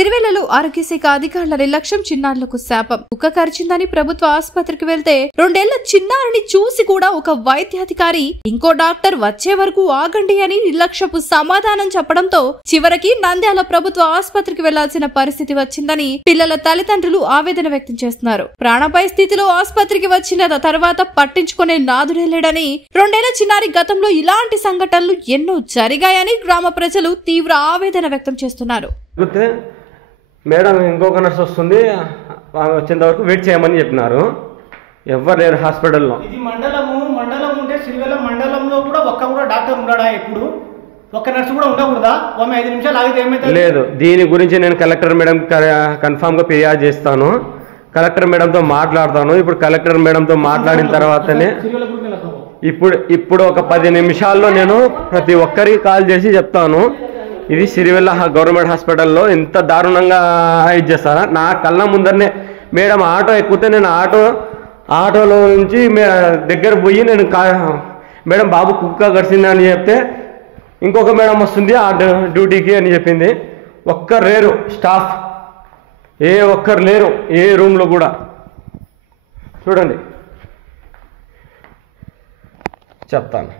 సిరివెల్లలో ఆరోగ్యశాఖ అధికారుల నిర్లక్ష్యం చిన్నారులకు శాపం. కుక్క కరిచిందని ప్రభుత్వ ఆసుపత్రికి వెళ్తే 2 ఏళ్ల చిన్నారిని చూసి కూడా ఒక వైద్యాధికారి ఇంకో డాక్టర్ వచ్చే వరకు ఆగండి అని నిర్లక్ష్యపు సమాధానం చెప్పడంతో చివరికి నంద్యాల ప్రభుత్వ ఆసుపత్రికి వెళ్లాల్సిన పరిస్థితి వచ్చిందని పిల్లల తల్లిదండ్రులు ఆవేదన వ్యక్తం చేస్తున్నారు. ప్రాణాపాయ స్థితిలో ఆసుపత్రికి వచ్చిన తర్వాత పట్టించుకునే నాదుడే లేడని 2 ఏళ్ల చిన్నారి గతంలో ఇలాంటి సంఘటనలు ఎన్నో జరిగాయని గ్రామ ప్రజలు తీవ్ర ఆవేదన వ్యక్తం చేస్తున్నారు. మేడం ఇంకొక నర్స్ వస్తుంది, వచ్చేంత వరకు వెయిట్ చేయమని చెప్పినారు. ఎవరు లేరు హాస్పిటల్లో. ఇది మండలం ఉంటే సిరివెల్ల మండలంలో కూడా కూడా డాక్టర్ ఉన్నాడా? ఎప్పుడు ఒక్క నర్సు కూడా ఉండకూడదా? 5 నిమిషాలు ఆగితే ఏమైతే లేదు. దీని గురించి నేను కలెక్టర్ మేడం కన్ఫామ్గా ఫిర్యాదు చేస్తాను. కలెక్టర్ మేడంతో మాట్లాడతాను. ఇప్పుడు కలెక్టర్ మేడంతో మాట్లాడిన తర్వాతనే ఇప్పుడు ఒక 10 నిమిషాల్లో నేను ప్రతి ఒక్కరికి కాల్ చేసి చెప్తాను. ఇది సిరివెల్ల గవర్నమెంట్ హాస్పిటల్లో ఇంత దారుణంగా ఇది చేస్తారా? నా కళ్ళ ముందరనే మేడం ఆటో ఎక్కితే నేను ఆటోలో నుంచి దగ్గర పోయి నేను మేడం బాబు కుక్క కరిచింది అని చెప్తే ఇంకొక మేడం వస్తుంది ఆ డ్యూటీకి అని చెప్పింది. ఒక్కరు లేరు స్టాఫ్, ఒక్కరు లేరు ఏ రూమ్లో కూడా. చూడండి చెప్తాను.